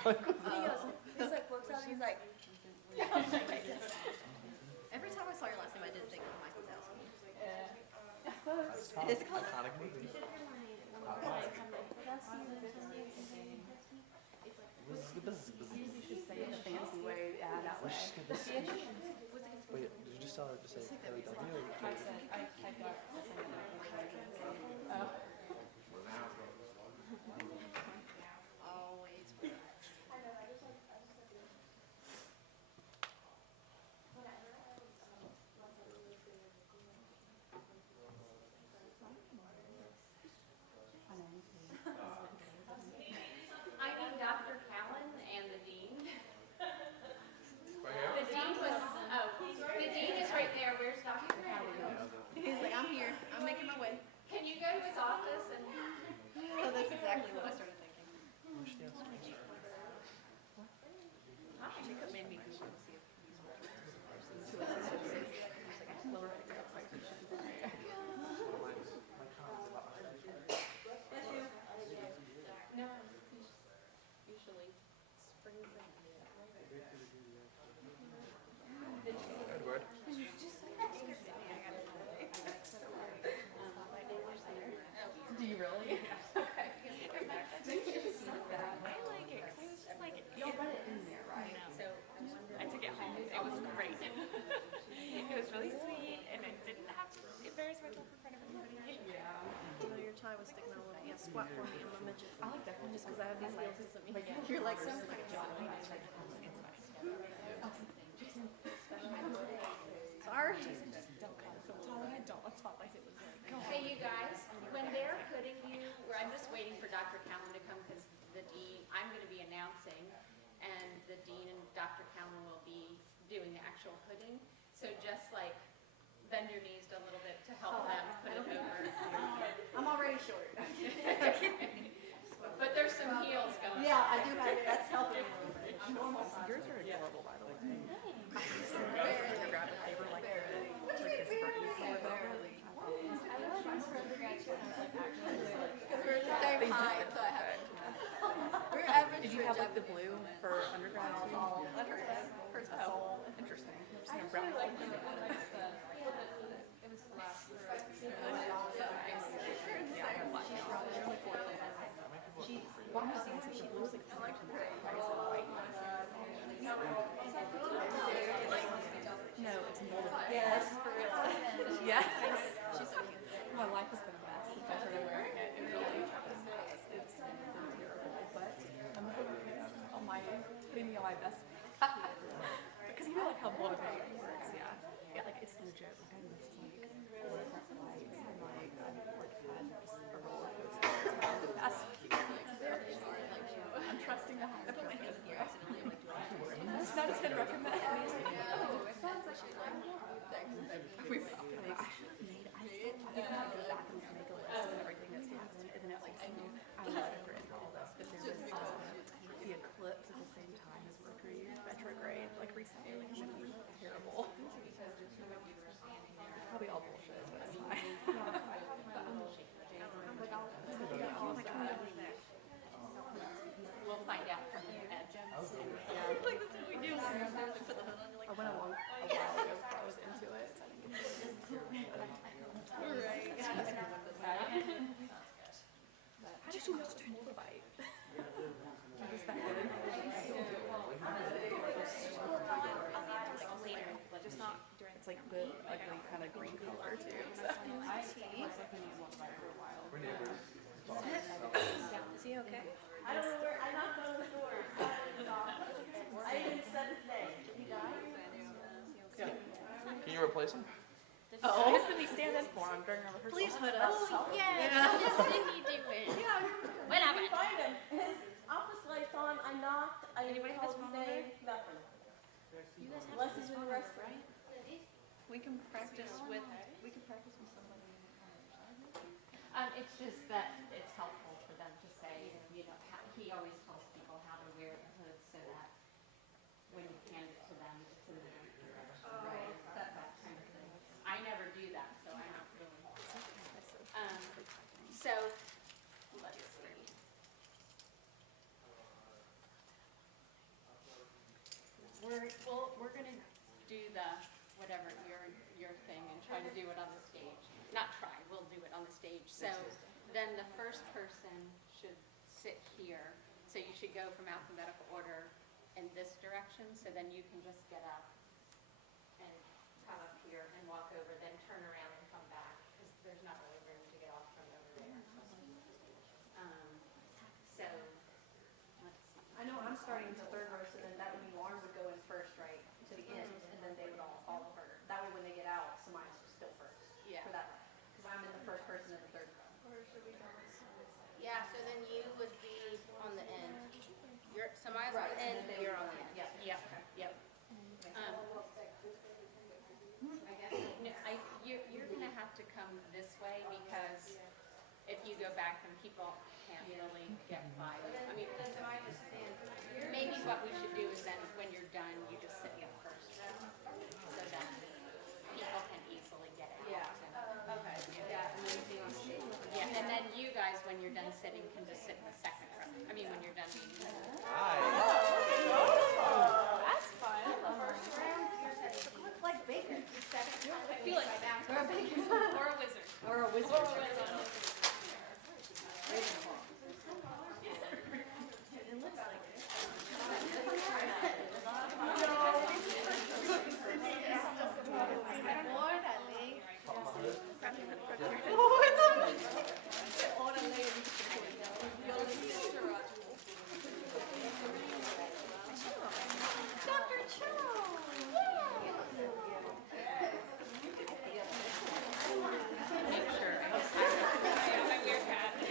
He's like, looks out, he's like, Every time I saw your last name, I didn't think of Michael Dowski. it's called. Iconic movie. You should say it the fancy way, yeah, that way. Wait, did you just tell her to say Kelly W? I said, I got the same thing. Oh. Always. I need Dr. Callan and the dean. The dean was, the dean is right there. Where's Dr. Callan? He's like, I'm here. I'm making my way. Can you go to his office and? Oh, that's exactly what I started thinking. Jacob made me Google to see if these were two assistants. He's like, lower expectations. No, usually springs in. Edward. Do you really? I like it 'cause I was just like, Y'all read it in there, right? so I took it home. It was great. It was really sweet, and I didn't have to embarrass myself in front of everybody. Yeah. You know, your tie was sticking out a little bit. Yeah, squat for me. I'm a midget. I like that one Just just because I have these heels doesn't mean you're like sounds like a job. Sorry. Don't call it so tall. I don't. It's not like it was like, Hey, you guys, when they're putting you, I'm just waiting for Dr. Callan to come because the dean, I'm going to be announcing, and the dean and Dr. Callan will be doing the actual pudding. So just like bend your knees a little bit to help them put it over. I'm already short. But there's some heels going. Yeah, I do have it. That's helping me a little bit. I'm normal size. Yours are adorable, by the way. Barely. Grab a paper like Barely. Because we're the same height, so I have. We're average. Did you have like the blue for undergrad too? Hers was Oh, interesting. I've seen a brown one. It was last. Well, I'm just seeing such a blue like collection of price of white. No, it's molded. Yes, for real. Yes. She's so cute. My life has been a mess since I started wearing it. It really has. It's been terrible. But I'm on my putting me on my best because you know like how motivating it works, yeah. Yeah, like it's no joke. Like I missed like 4 different flights and like I've like had just a roller coaster the past few weeks. I'm trusting the higher power. Not as good recommend. We've been off the I should have made I still I think I might go back and make a list of everything that's happened and then it like I love it for all this but there was the eclipse at the same time as Mercury retrograde like recently like it was terrible. Probably all bullshit but it's fine. We'll find out from you at Jones. Yeah. Like this is what we do. I went a while ago before I was into it. So I think it's right. How did you know to moldavite? Is that good? later, but just not during. It's like the ugly kind of green color too. So. I was looking at one for a while. We're neighbors. Is he okay? I don't know where, I knocked on the door. I even said his name. Did he die? Can you replace him? Oh, what did he stand in for? I'm during our rehearsal. Please put us. Yeah. What does Cindy doing? Yeah, What I happened? couldn't find him. His office light's on. I knocked. I Anybody have called his his phone name. Nothing. You guys have Unless he's in the restroom. right? We can practice with somebody. It's just that it's helpful for them to say, you know, he always tells people how to wear the hood so that when you hand it to them, it's in there. Right, that kind of thing. I never do that, so I'm not really. So, let's see. So then the first person should sit here. So you should go from alphabetical order in this direction, so then you can just get up and come up here and walk over, then turn around and come back, because there's not really room to get off from over there. So, let's see. I know I'm starting to third row, so then that would mean Lauren would go in first, right, to the end, and then they would all follow her. That way when they get out, Samaya's still first. Yeah. For that row. Because I'm in the first person in the third row. Yeah, so then you would be on the end. You're, Samaya's on Right, the and end, then they you're would- on the end. yeah. Yep, yep. I guess, no, you're gonna have to come this way, because if you go back, then people can't really get by. I mean, maybe what we should do is then, when you're done, you just sit in the first row, so that people can easily get out. Yeah. Okay, yeah, and then you on stage. Yeah, and then you guys, when you're done sitting, can just sit in the second row. I mean, when you're done meeting. That's fun. Like bacon. I feel like Or a bacon. Or a wizard. Or a wizard. My weird cat. Do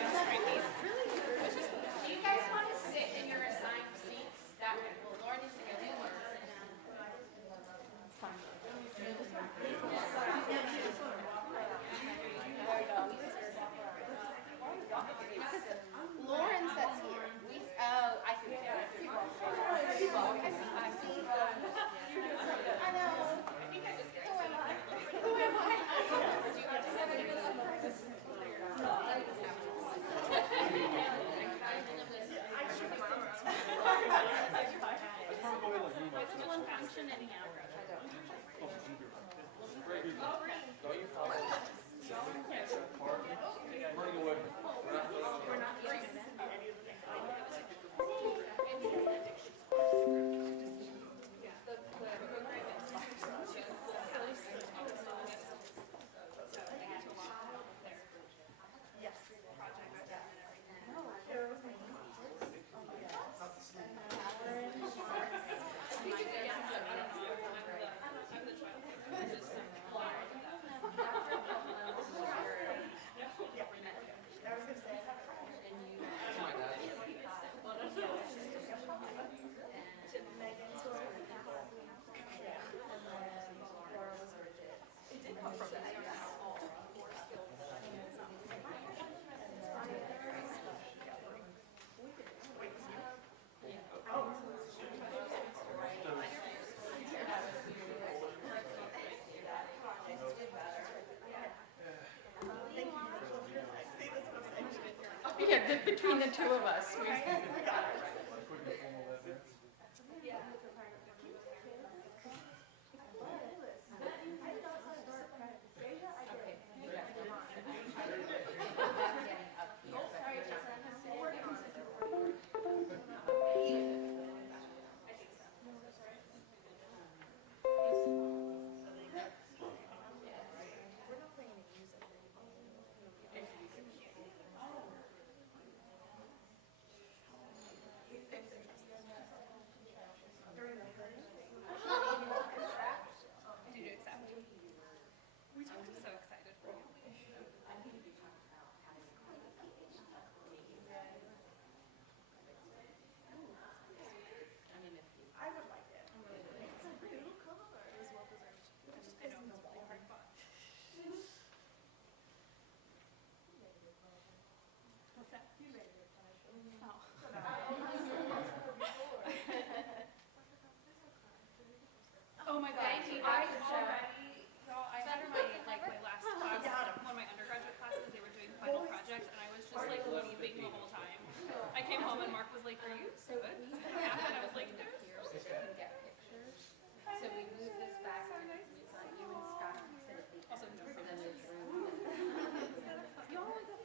you guys want to sit in your assigned seats? That way, well, Lauren needs to go in first. Lauren sits here. Oh, I see. I see. I know. Who am I? What's this one function anyhow? Yeah, between the two of us. Did you accept? I'm so excited for you. What's that? Oh my god. Thank you, I Dr. already, y'all, I had my, like, my last class, one of my undergraduate classes, they were doing final projects, and I was just like leaving the whole time. I came home and Mark was like, are you good? What happened? I was like, there's You can get pictures. So we move this back, and you and Scott can sit at the also end, no so then photos. there's room. Y'all are the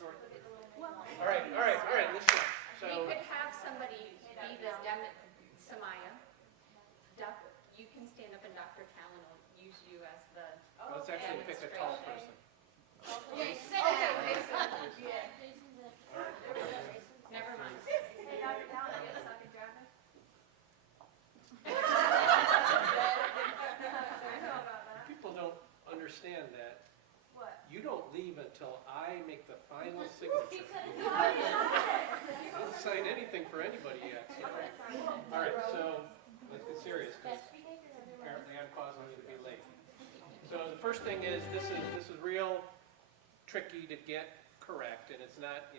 All right, listen. We So, could have somebody be the Samaya. You can stand up and Dr. Callen will use you as the let's actually pick a tall person. Never mind. Hey, Dr. Callen, you get stuck in traffic? People don't understand that. What? You don't leave until I make the final signature. You haven't signed anything for anybody yet. So. All right, so let's get serious, because apparently I'm causing you to be late. So the first thing is, this is real tricky to get correct, and it's not,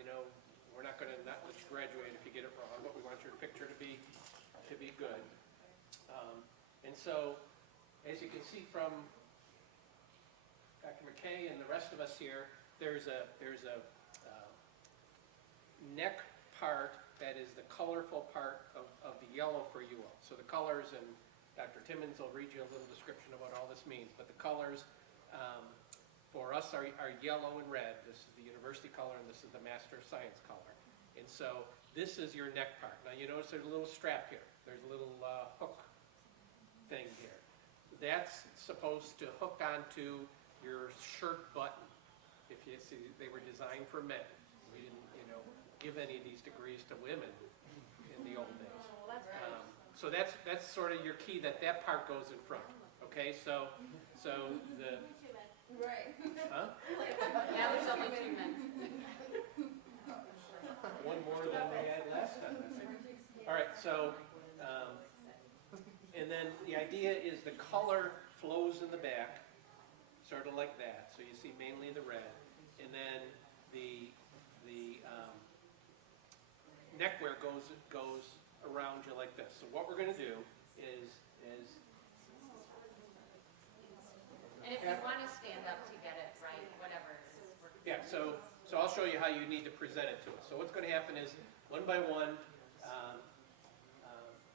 we're not going to not let you graduate if you get it wrong, but we want your picture to be good. And so, as you can see from Dr. McKay and the rest of us here, there's a neck part that is the colorful part of the yellow for you all. So the colors, and Dr. Timmons will read you a little description of what all this means, but the colors for us are yellow and red. This is the university color, and this is the Master of Science color. And so this is your neck part. Now you notice there's a little strap here. There's a little hook thing here. That's supposed to hook onto your shirt button. If you see, they were designed for men. We didn't, give any of these degrees to women in the old days. So that's sort of your key, that part goes in front. Okay, so the Right. huh? Now there's only 2 men. One more than we had last time. All right, so and then the idea is the color flows in the back, sort of like that. So you see mainly the red, and then the neckwear goes around you like this. So what we're going to do is And if you want to stand up to get it right, whatever it is. yeah. So I'll show you how you need to present it to us. So what's going to happen is, one by one,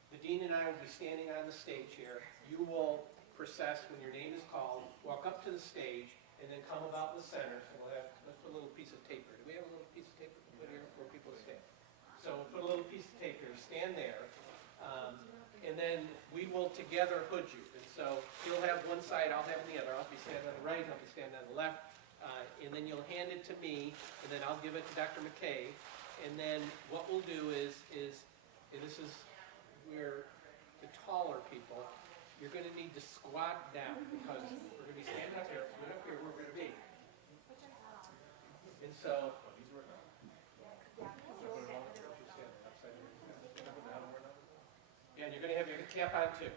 the dean and I will be standing on the stage here. You will process when your name is called, walk up to the stage, and then come about in the center. So let's put a little piece of tape here. Do we have a little piece of tape we can put here for people to stand? So we'll put a little piece of tape here. Stand there. And then we will together hood you. And so you'll have one side, I'll have the other. I'll be standing on the right, I'll be standing on the left. And then you'll hand it to me, and then I'll give it to Dr. McKay. And then what we'll do is and this is where the taller people, you're going to need to squat down, because we're going to be standing up here. Right up here, we're going to be. And so, yeah, and you're going to have your cap on too.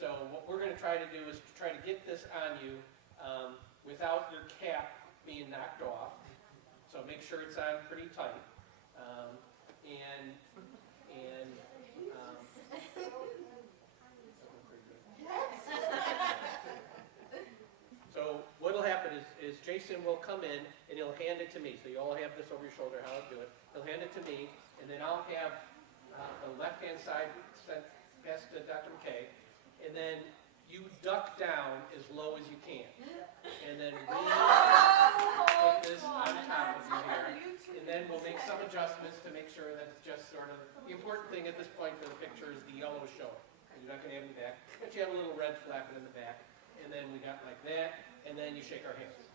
So what we're going to try to do is to try to get this on you without your cap being knocked off. So make sure it's on pretty tight. So what'll happen is Jason will come in and he'll hand it to me. So you all have this over your shoulder, how I'll do it. He'll hand it to me, and then I'll have the left-hand side sent past to Dr. McKay, and then you duck down as low as you can. And then put this on top of you here. And then we'll make some adjustments to make sure that it's just sort of, the important thing at this point for the picture is the yellow showing. You're not going to have any back, but you have a little red flapping in the back. And then we got like that, and then you shake our hands.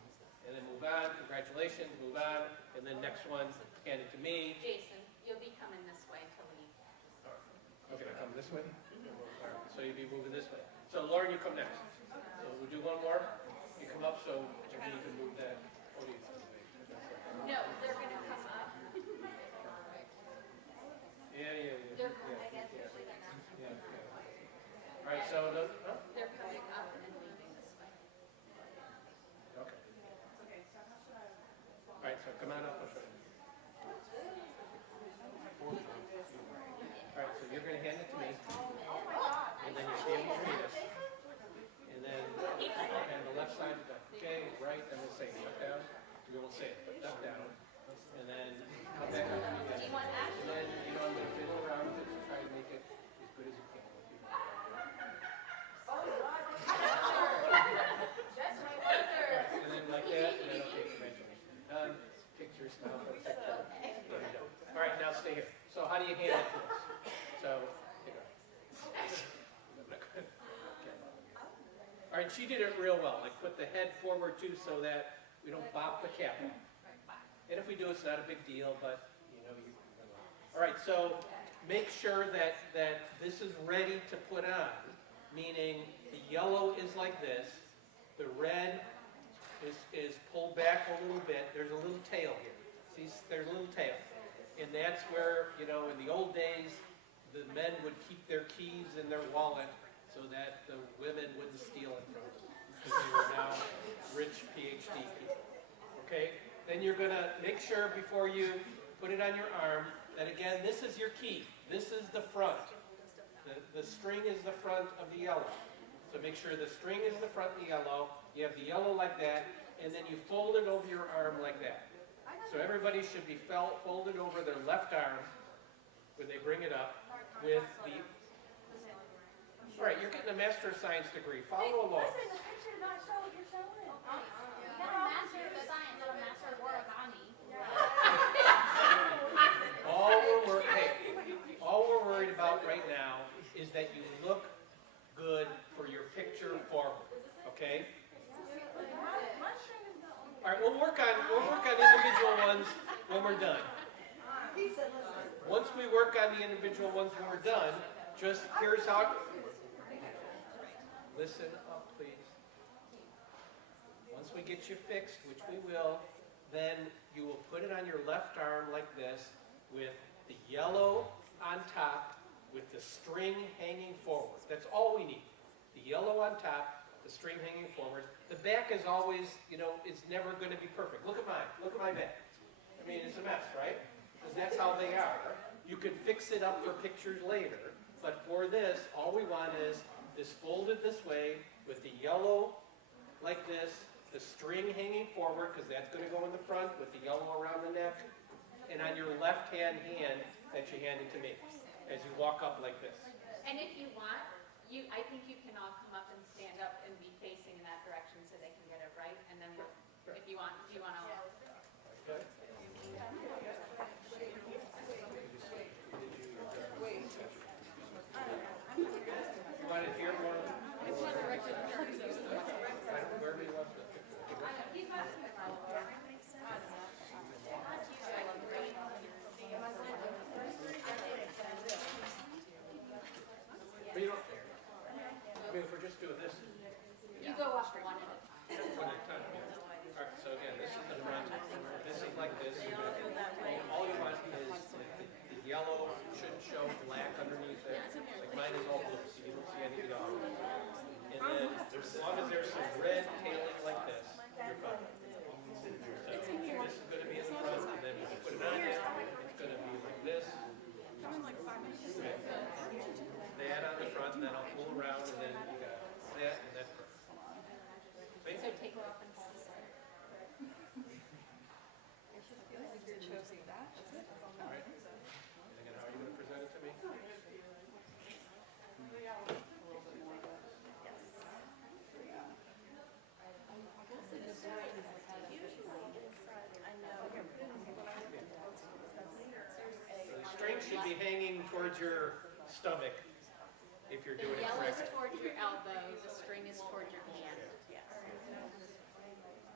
And then move on, congratulations, move on. And then next one, hand it to me. Jason, you'll be coming this way to leave. Okay, come this way? All right, so you'll be moving this way. So Lauren, you come next. So we'll do one more. You come up so maybe you can move that podium. No, they're going to come up. Yeah. They're, I guess usually they're not. Yeah, okay. All right, so, They're coming up and leaving this way. okay. All right, so come on up. I'll show you. All right, so you're going to hand it to me. And then you stand between us. And then and the left side, okay, right, and we'll say duck down. We won't say it, but duck down. And then come back up again. Do you want action? And then, I'm going to fiddle around with it to try to make it as good as you can. That's my wonder. And then like that, and then okay, congratulations. Done. Picture, smile. how do you hand it to us? So, you know. Okay. All right, she did it real well, like put the head forward too so that we don't bop the cap off. And if we do, it's not a big deal, but, you know, all right, so make sure that this is ready to put on, meaning the yellow is like this, the red is pulled back a little bit. There's a little tail here. See, there's a little tail. And that's where, you know, in the old days, the men would keep their keys in their wallet so that the women wouldn't steal it from them. Because they were now rich PhD people. Okay? Then you're going to make sure before you put it on your arm that, again, this is your key. This is the front. The string is the front of the yellow. So make sure the string is the front of the yellow. You have the yellow like that, and then you fold it over your arm like that. So everybody should be folded over their left arm when they bring it up with the... All right, you're getting a Master of Science degree. Follow along. Listen, the picture did not show what you're showing. You got a master of science and a master of origami. All we're worried about right now is that you look good for your picture forward. Okay? All right, we'll work on individual ones when we're done. Once we work on the individual ones when we're done, just here's how. Listen up, please. Once we get you fixed, which we will, then you will put it on your left arm like this with the yellow on top with the string hanging forward. That's all we need. The yellow on top, the string hanging forward. The back is always, you know, it's never going to be perfect. Look at mine. Look at my back. I mean, it's a mess, right? Because that's how they are. You can fix it up for pictures later. But for this, all we want is this folded this way with the yellow like this, the string hanging forward, because that's going to go in the front with the yellow around the neck, and on your left-hand hand that you hand it to me as you walk up like this. And if you want, I think you can all come up and stand up and be facing in that direction so they can get it right. And then if you want, all. Okay. You want it here more? It's not directed here. Where do you want it? But you don't, I mean, if we're just doing this, You go up one at a time. one at a time. All right, so again, this is the front, this is like this. All you want is the yellow shouldn't show black underneath it. Like mine is all blue, so you don't see any yellow. And then, as long as there's some red tailing like this, you're fine. So this is going to be in the front, and then when you put it on it, it's going to be like this. Okay. That on the front, and then I'll pull around, and then you got that, and that's perfect. See? So take her off and hold her. All right. And again, how are you going to present it to me? The string should be hanging towards your stomach if you're The doing it yellow is correctly. towards your elbow, the string is towards your hand.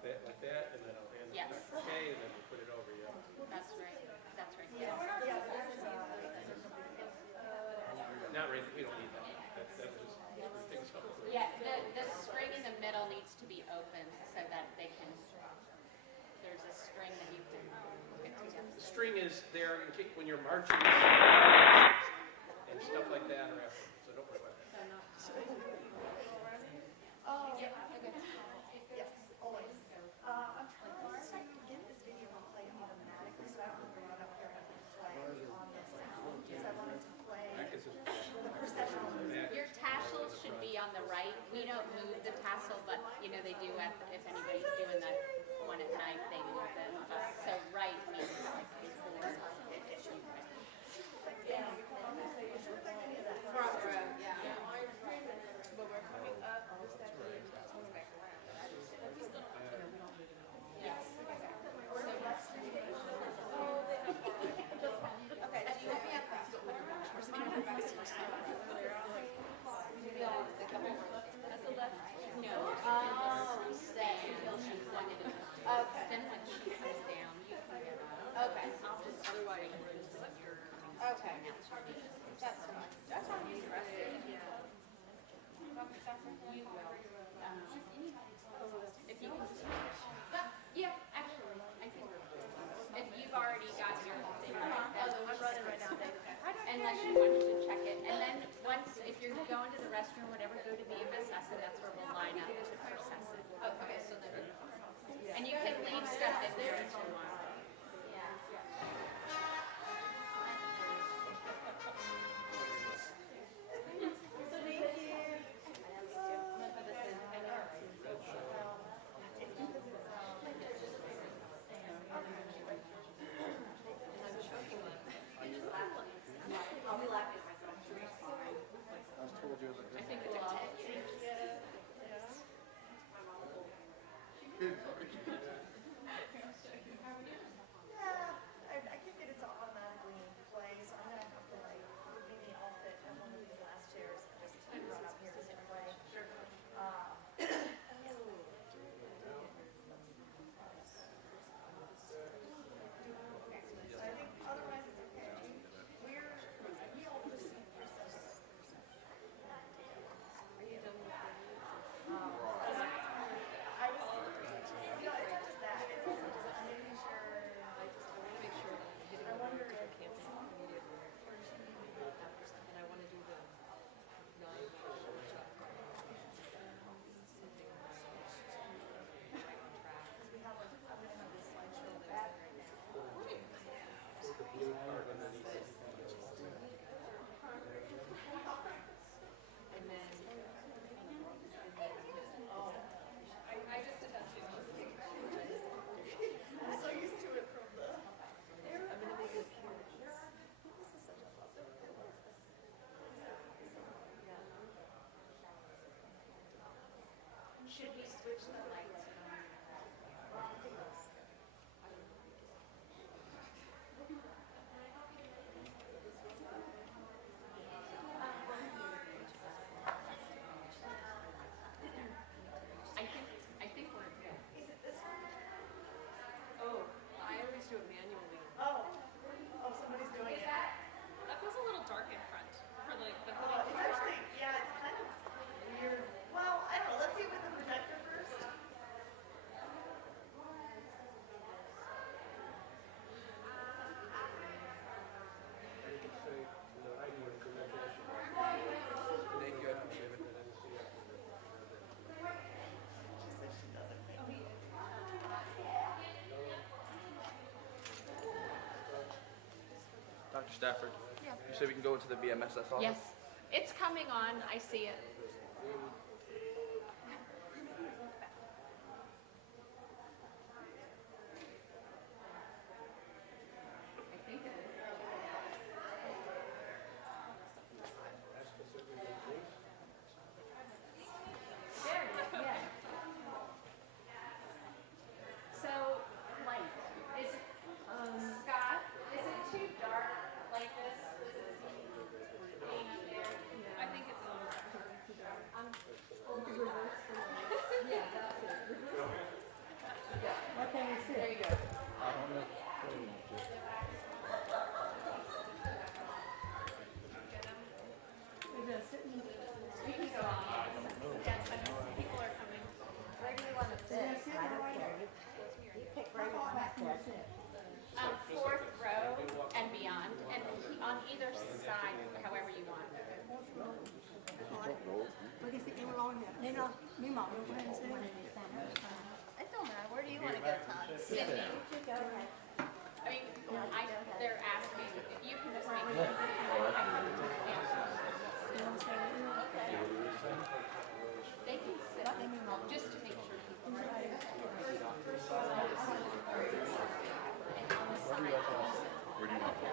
Like that, and then I'll hand it Yes. back. Okay, and then we put it over you. That's right, yes. Not right, we don't need that. That just things up. Yeah, the string in the middle needs to be open so that they can, there's a string that you can get together. The string is there in case when you're marching and stuff like that, or after, so don't worry about that. So not. Yeah, okay. Yes, always. I'm trying to see if I can get this video to play automatically, so I don't have to run up there and play on the sound, because I wanted to play Back is just- with a processional. back. Your tassels should be on the right. We don't move the tassel, but you know they do if anybody's doing that one at night, they move it. So right means like before. Front row, yeah. But we're coming up. Yes. Okay, do you want me up you, if you can, yeah, actually, I think, if you've already got your thing, I'm running right now, Dave. unless you wanted to check it, and then once, if you're going to the restroom, whatever, go to BMSS, and that's where we'll line up to process it. Okay, so then. And you can leave stuff in there if you want. I think it's I can't get it to automatically play, so I'm gonna have to like, maybe I'll sit in one of these last chairs and just run up here and play. So I think otherwise it's okay. We all proceed for success. I was, you know, it's not just that, it's also just making sure, I wonder if we have like, I'm gonna have this slideshow back right now. I just did that too. I'm so used to it from the. Should we switch the lights? I think we're good. Is it this one? Oh, I always do it manually. Oh, somebody's doing it. That feels a little dark in front for like the It's actually, yeah, it's kind of weird. Well, I don't know, let's see it with the projector first. Thank you, I appreciate it. She said she doesn't think. Dr. Stafford. Yeah. You said we can go into the BMSS office? Yes, it's coming on, I see it. I think it is. There it is, yeah. So, light, is it, Scott, is it too dark like this? Does it seem being up there? I think it's a little dark. There you go. We can go on. Yes, I can see people are coming. Where do you want to sit? Fourth row and beyond, and on either side, however you want. It don't matter, where do you want to go, Todd? Cindy, I mean, they're asking, you can just make it. They can sit, just to make sure people are there. And on the side also. Where do you want to go?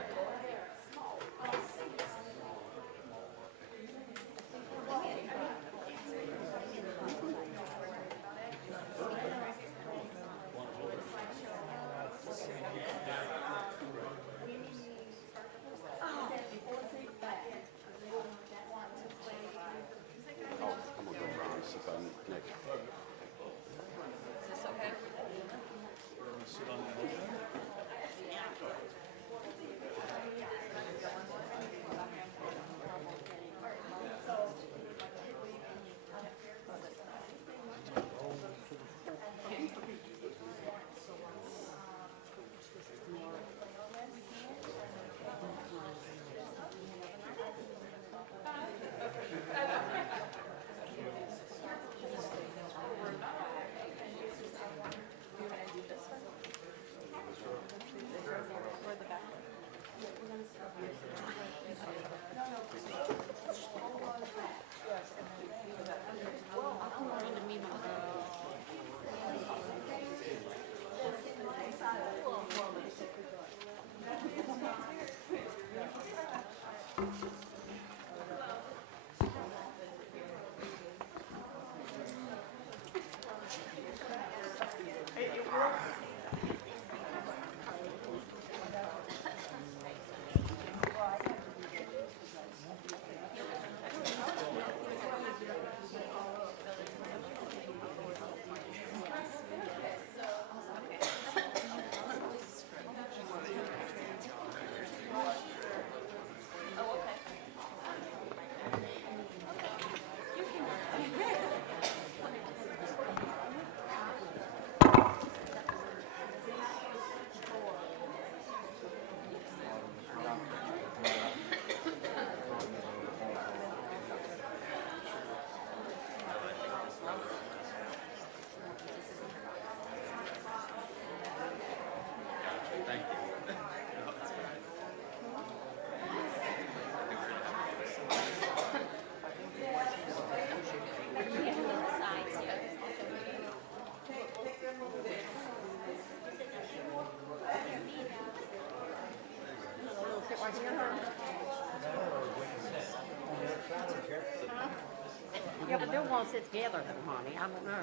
Yeah, but they won't sit together though, honey. I don't know.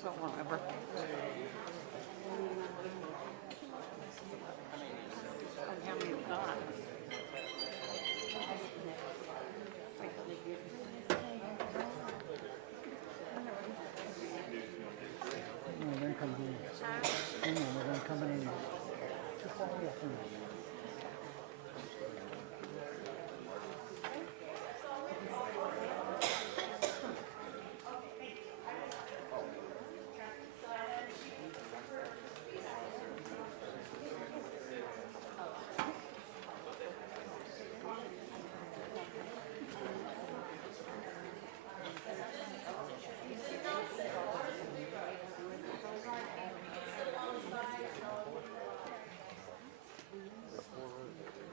So whatever. Oh, how many you got?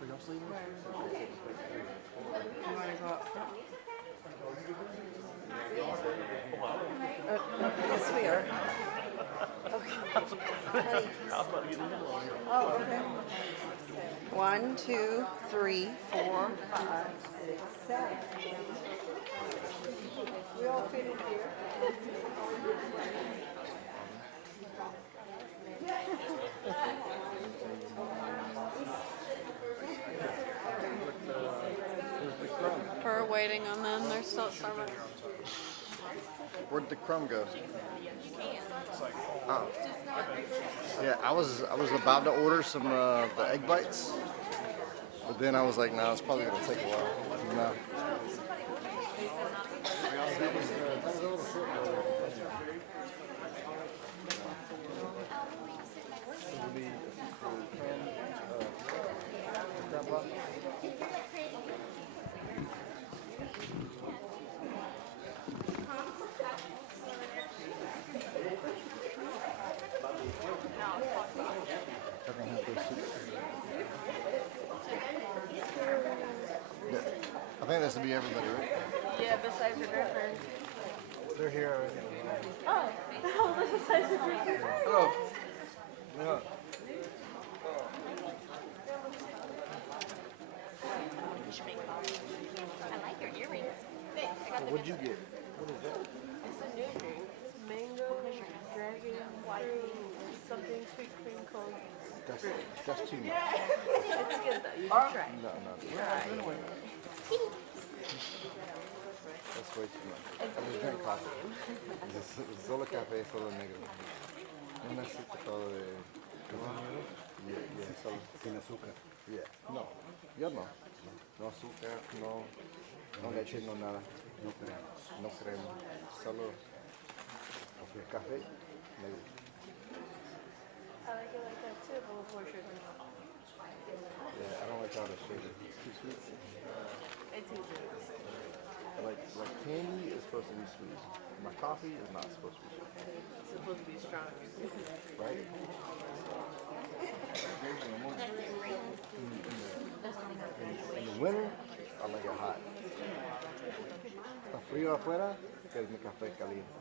Are y'all sleeping? You wanna go up front? Yes, we are. Oh, okay. 1, 2, 3, 4, 5, 6, 7. We all fit in here. We're waiting on them. They're still at Starbucks. Where'd the crumb go? Oh. Yeah, I was about to order some the egg bites, but then I was like, no, it's probably gonna take a while. No. I think this will be everybody, right? Yeah, besides your girlfriend. They're here already. Oh, besides your girlfriend. Hello. Yeah. I like your earrings. What'd you get? What is that? It's a new drink. It's mango, dragon, white, something sweet cream cone. That's too much. It's good though. You should try it. No. Try it. That's way too much. I just drink coffee. Solo café, solo negro. No necesito todo de... Yeah, solo. Sin azúcar. Yeah. No, yo no. No azúcar, no leche, no nada. No crema. Solo café negro. I like it like that too, but with more sugar. Yeah, I don't like all the sugar. It's too sweet. It's easy. Like candy is supposed to be sweet. My coffee is not supposed to be sweet. It's supposed to be strong. Right? In the winter, I like it hot. Está frío afuera, que es mi café caliente.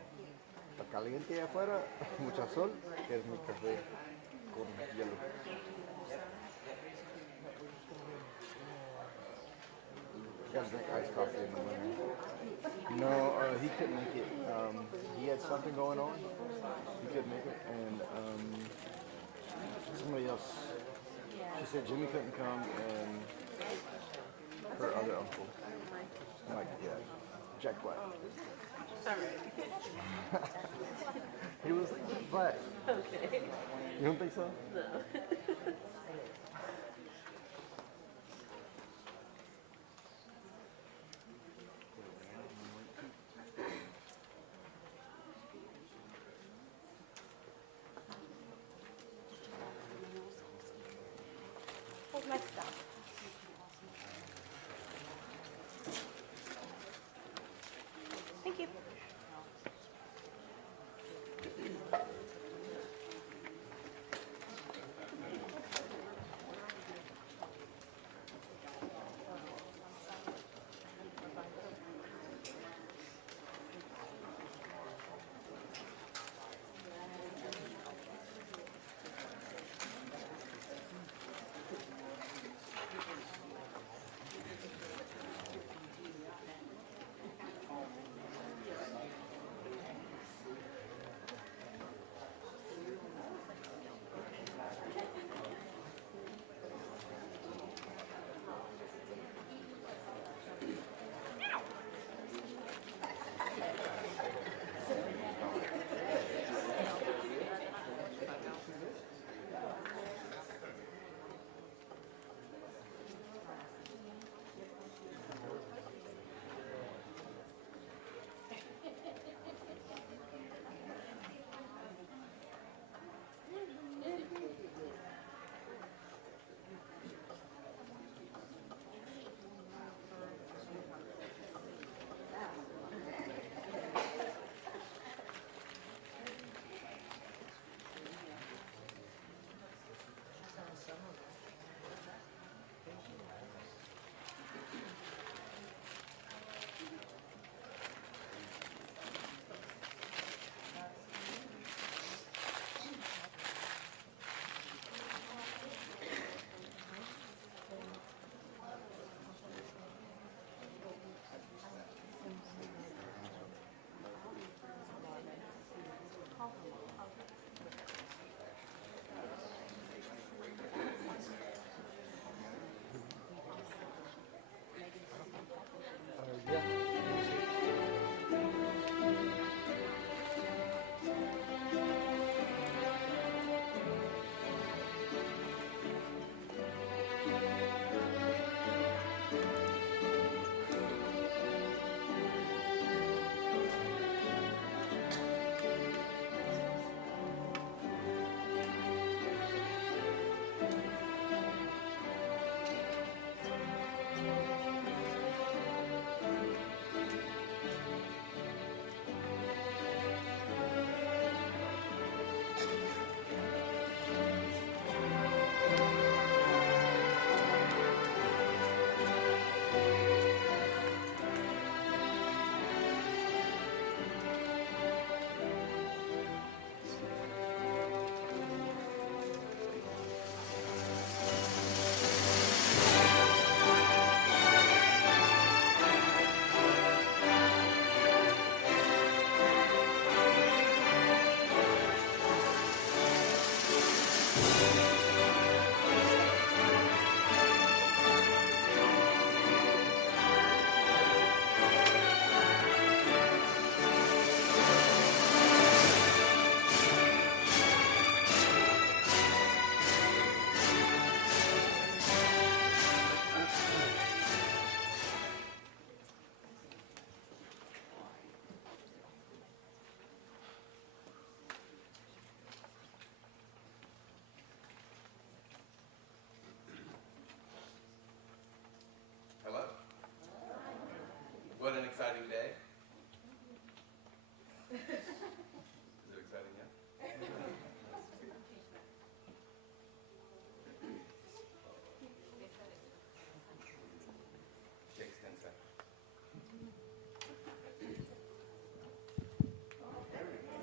Está caliente afuera, mucha sol, que es mi café con hielo. You gotta drink iced coffee in the winter. No, he couldn't make it. He had something going on. He couldn't make it, and somebody else. She said Jimmy couldn't come, and her other uncle. I'm like, yeah, Jack Black. Alright. He was black. Okay. You don't think so? No. Where's my stuff? Thank you.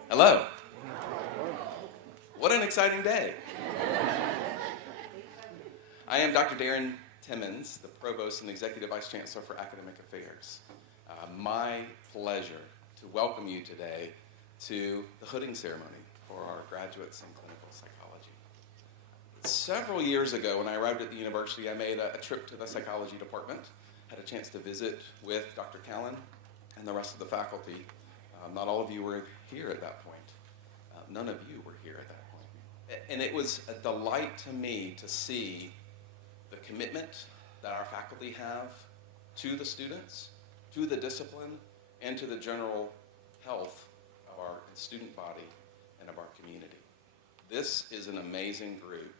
Hello. What an exciting day. I am Dr. Darren Timmons, the Provost and Executive Vice Chancellor for Academic Affairs. My pleasure to welcome you today to the hooding ceremony for our graduates in clinical psychology. Several years ago, when I arrived at the university, I made a trip to the psychology department, had a chance to visit with Dr. Callan and the rest of the faculty. Not all of you were here at that point. None of you were here at that point. And it was a delight to me to see the commitment that our faculty have to the students, to the discipline, and to the general health of our student body and of our community. This is an amazing group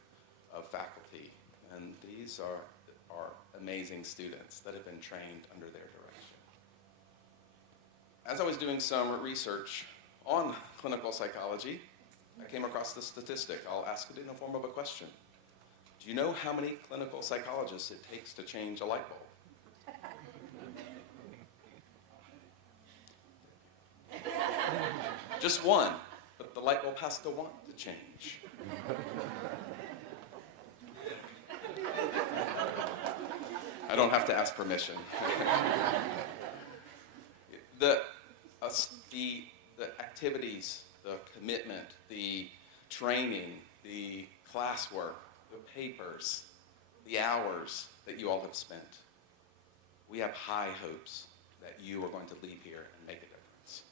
of faculty, and these are amazing students that have been trained under their direction. As I was doing some research on clinical psychology, I came across this statistic. I'll ask it in the form of a question. Do you know how many clinical psychologists it takes to change a light bulb? Just one, but the light bulb has to want to change. I don't have to ask permission. The activities, the commitment, the training, the classwork, the papers, the hours that you all have spent. We have high hopes that you are going to leave here and make a difference.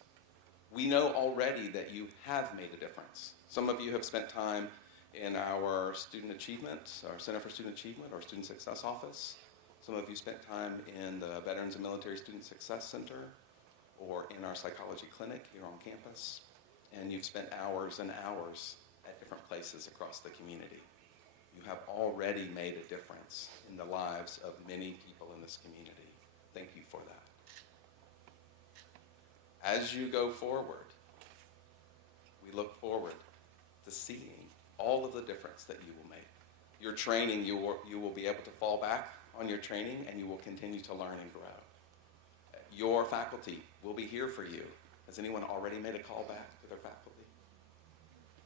We know already that you have made a difference. Some of you have spent time in our Student Achievement, our Center for Student Achievement, or Student Success Office. Some of you spent time in the Veterans and Military Student Success Center, or in our psychology clinic here on campus. And you've spent hours and hours at different places across the community. You have already made a difference in the lives of many people in this community. Thank you for that. As you go forward, we look forward to seeing all of the difference that you will make. Your training, you will be able to fall back on your training, and you will continue to learn and grow. Your faculty will be here for you. Has anyone already made a call back to their faculty?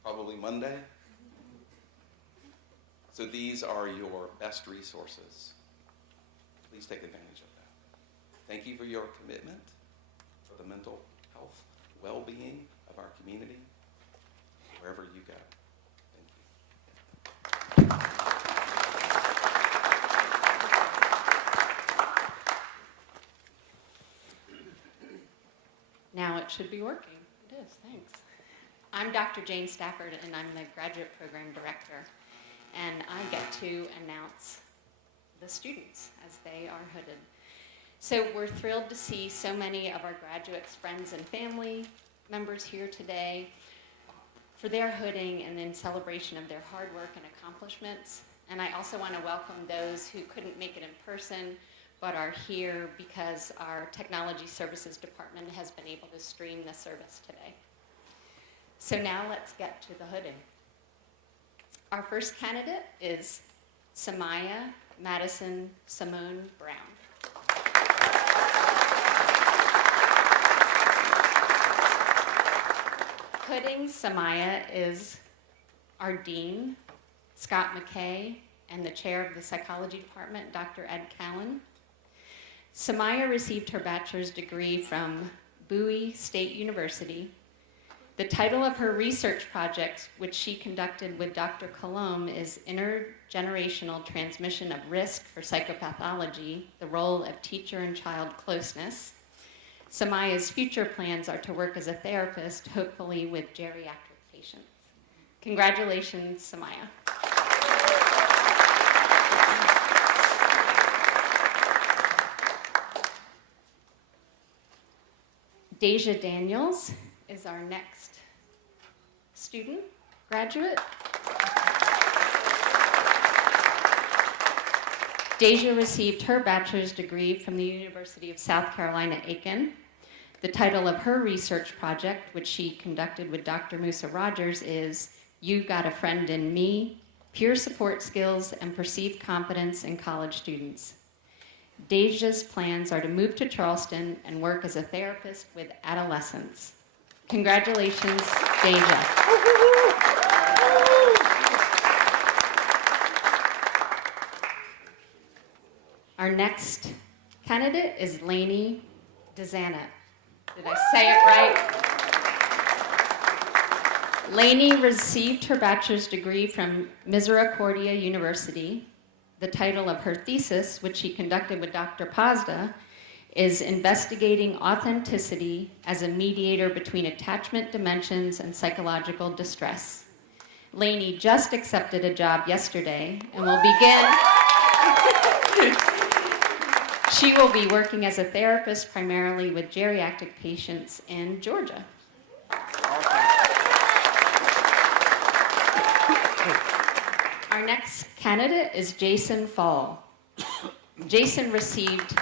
Probably Monday. So these are your best resources. Please take advantage of that. Thank you for your commitment for the mental health, well-being of our community, wherever you go. Thank you. Now it should be working. It is, thanks. I'm Dr. Jane Stafford, and I'm the Graduate Program Director. And I get to announce the students as they are hooded. So we're thrilled to see so many of our graduates, friends, and family members here today for their hooding and in celebration of their hard work and accomplishments. And I also want to welcome those who couldn't make it in person but are here because our Technology Services Department has been able to stream the service today. So now let's get to the hooding. Our first candidate is Samaya Madison Simone Brown. Hooding Samaya is our Dean, Scott McKay, and the Chair of the Psychology Department, Dr. Ed Callan. Samaya received her bachelor's degree from Bowie State University. The title of her research project, which she conducted with Dr. Colomb, is Intergenerational Transmission of Risk for Psychopathology, the Role of Teacher and Child Closeness. Samaya's future plans are to work as a therapist, hopefully with geriatric patients. Congratulations, Samaya. Deja Daniels is our next student, graduate. Deja received her bachelor's degree from the University of South Carolina, Aiken. The title of her research project, which she conducted with Dr. Musa Rogers, is You Got a Friend in Me, Peer Support Skills and Perceived Competence in College Students. Deja's plans are to move to Charleston and work as a therapist with adolescents. Congratulations. Deja. Our next candidate is Lainey DeZanna. Did I say it right? Lainey received her bachelor's degree from Misericordia University. The title of her thesis, which she conducted with Dr. Pazda, is Investigating Authenticity as a Mediator Between Attachment Dimensions and Psychological Distress. Lainey just accepted a job yesterday and will begin. She will be working as a therapist primarily with geriatric patients in Georgia. Our next candidate is Jason Fall. Jason received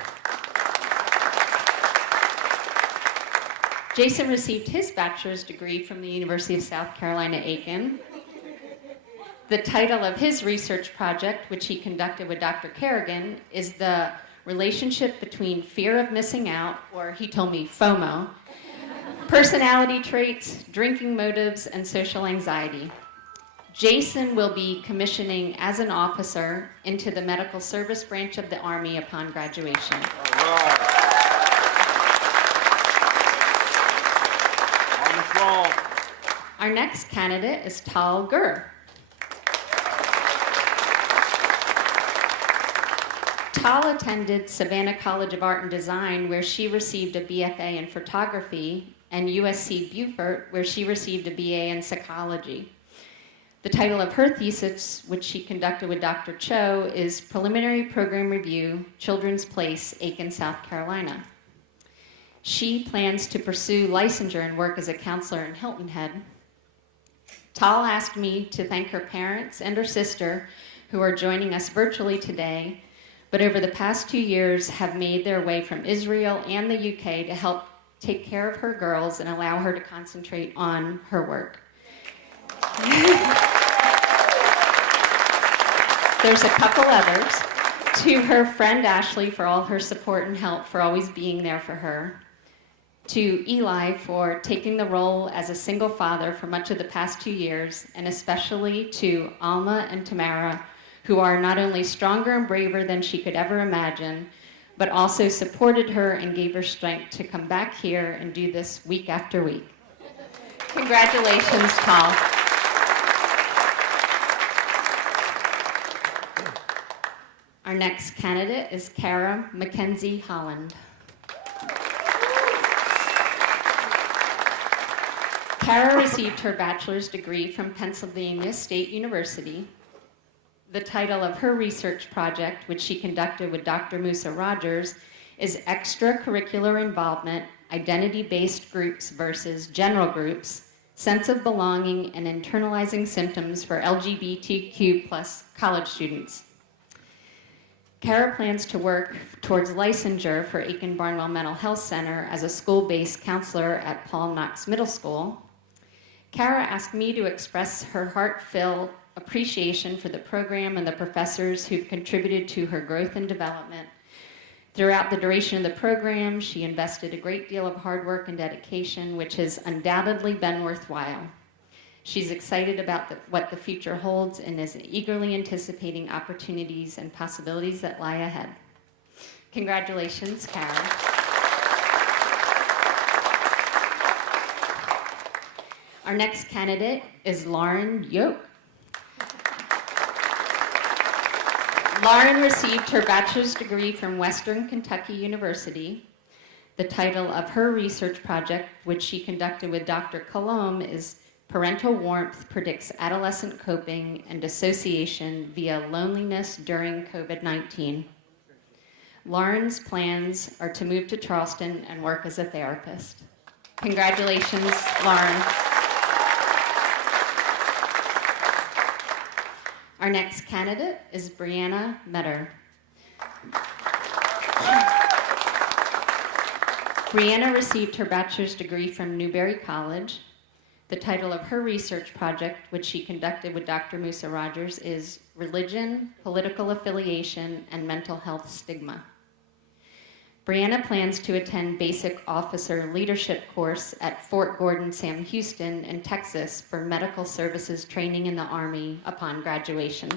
his bachelor's degree from the University of South Carolina, Aiken. The title of his research project, which he conducted with Dr. Kerrigan, is the relationship between fear of missing out, or he told me FOMO, personality traits, drinking motives, and social anxiety. Jason will be commissioning as an officer into the medical service branch of the Army upon graduation. All right. On the roll. Our next candidate is Tal Gur. Tal attended Savannah College of Art and Design, where she received a BFA in photography, and USC Beaufort, where she received a BA in psychology. The title of her thesis, which she conducted with Dr. Cho, is Preliminary Program Review, Children's Place, Aiken, South Carolina. She plans to pursue licensure and work as a counselor in Hilton Head. Tal asked me to thank her parents and her sister, who are joining us virtually today, but over the past 2 years have made their way from Israel and the UK to help take care of her girls and allow her to concentrate on her work. There's a couple others. To her friend Ashley for all her support and help, for always being there for her. To Eli for taking the role as a single father for much of the past 2 years, and especially to Alma and Tamara, who are not only stronger and braver than she could ever imagine, but also supported her and gave her strength to come back here and do this week after week. Congratulations, Tal. Our next candidate is Kara Mackenzie Holland. Kara received her bachelor's degree from Pennsylvania State University. The title of her research project, which she conducted with Dr. Musa Rogers, is Extracurricular Involvement, Identity-Based Groups versus General Groups, Sense of Belonging and Internalizing Symptoms for LGBTQ+ college students. Kara plans to work towards licensure for Aiken Barnwell Mental Health Center as a school-based counselor at Paul Knox Middle School. Kara asked me to express her heartfelt appreciation for the program and the professors who've contributed to her growth and development. Throughout the duration of the program, she invested a great deal of hard work and dedication, which has undoubtedly been worthwhile. She's excited about what the future holds and is eagerly anticipating opportunities and possibilities that lie ahead. Congratulations, Kara. Our next candidate is Lauren Yoke. Lauren received her bachelor's degree from Western Kentucky University. The title of her research project, which she conducted with Dr. Colomb, is Parental Warmth Predicts Adolescent Coping and Dissociation via Loneliness During COVID-19. Lauren's plans are to move to Charleston and work as a therapist. Congratulations, Lauren. Our next candidate is Brianna Metter. Brianna received her bachelor's degree from Newberry College. The title of her research project, which she conducted with Dr. Musa Rogers, is Religion, Political Affiliation, and Mental Health Stigma. Brianna plans to attend Basic Officer Leadership course at Fort Gordon Sam Houston in Texas for medical services training in the Army upon graduation.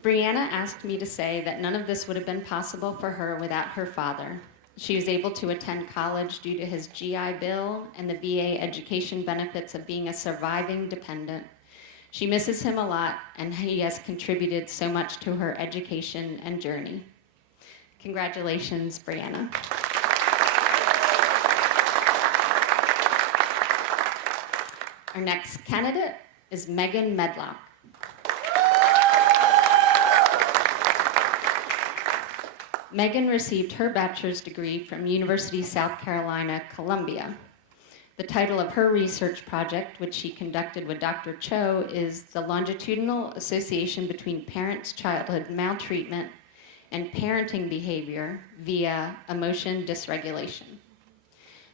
Brianna asked me to say that none of this would have been possible for her without her father. She was able to attend college due to his GI Bill and the VA education benefits of being a surviving dependent. She misses him a lot, and he has contributed so much to her education and journey. Congratulations, Brianna. Our next candidate is Megan Medlock. Megan received her bachelor's degree from University of South Carolina, Columbia. The title of her research project, which she conducted with Dr. Cho, is The Longitudinal Association Between Parents' Childhood Maltreatment and Parenting Behavior via Emotion Dysregulation.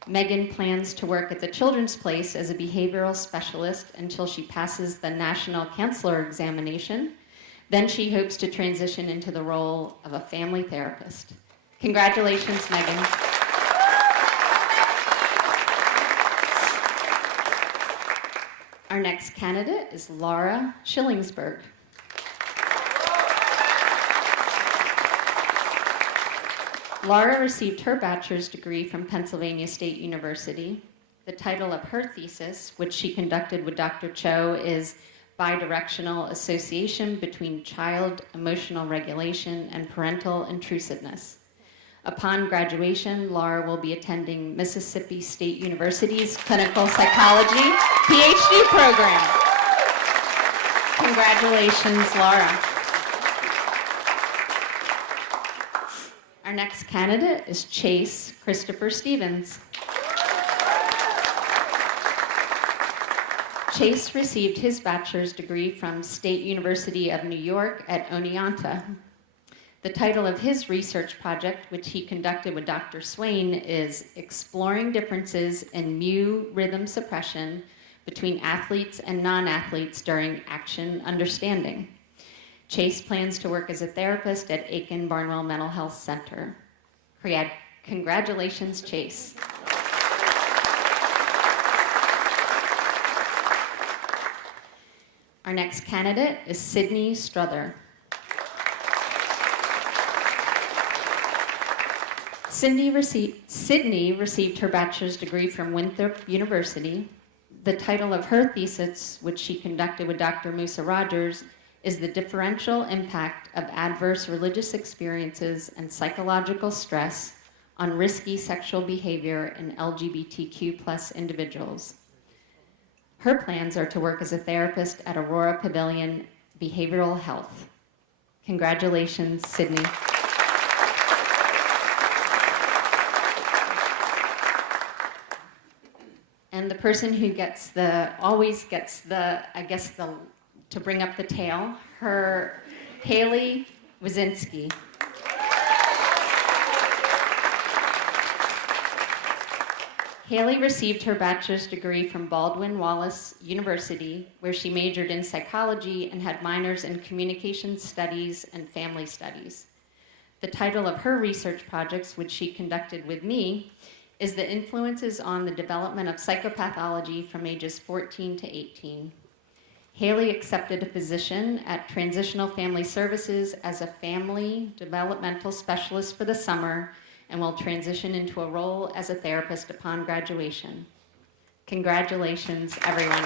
Megan plans to work at the Children's Place as a behavioral specialist until she passes the National Counselor Examination. Then she hopes to transition into the role of a family therapist. Congratulations, Megan. Our next candidate is Laura Schillingsberg. Laura received her bachelor's degree from Pennsylvania State University. The title of her thesis, which she conducted with Dr. Cho, is Bidirectional Association Between Child Emotional Regulation and Parental Intrusiveness. Upon graduation, Laura will be attending Mississippi State University's Clinical Psychology PhD program. Congratulations, Laura. Our next candidate is Chase Christopher Stevens. Chase received his bachelor's degree from State University of New York at Oneonta. The title of his research project, which he conducted with Dr. Swain, is Exploring Differences in Mu Rhythm Suppression Between Athletes and Non-Athletes During Action Understanding. Chase plans to work as a therapist at Aiken Barnwell Mental Health Center. Congratulations, Chase. Our next candidate is Sydney Strother. Sydney received her bachelor's degree from Winthrop University. The title of her thesis, which she conducted with Dr. Musa Rogers, is The Differential Impact of Adverse Religious Experiences and Psychological Stress on Risky Sexual Behavior in LGBTQ+ individuals. Her plans are to work as a therapist at Aurora Pavilion Behavioral Health. Congratulations, Sydney. And the person who always gets to bring up the tail, Haley Wazinski. Haley received her bachelor's degree from Baldwin Wallace University, where she majored in psychology and had minors in communication studies and family studies. The title of her research projects, which she conducted with me, is The Influences on the Development of Psychopathology from ages 14 to 18. Haley accepted a position at Transitional Family Services as a family developmental specialist for the summer and will transition into a role as a therapist upon graduation. Congratulations, everyone.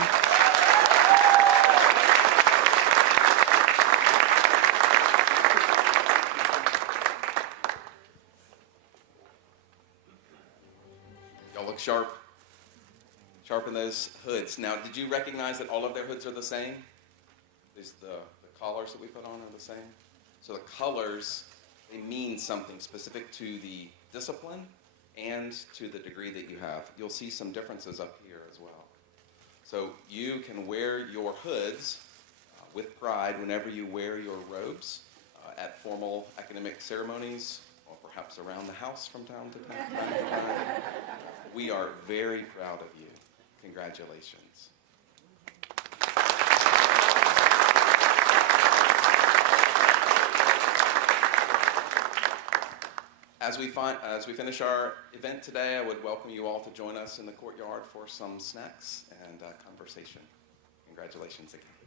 Y'all look sharp. Sharpen those hoods. Now, did you recognize that all of their hoods are the same? The collars that we put on are the same? So the colors, they mean something specific to the discipline and to the degree that you have. You'll see some differences up here as well. So you can wear your hoods with pride whenever you wear your robes at formal academic ceremonies, or perhaps around the house from time to time. We are very proud of you. Congratulations. As we finish our event today, I would welcome you all to join us in the courtyard for some snacks and conversation. Congratulations again.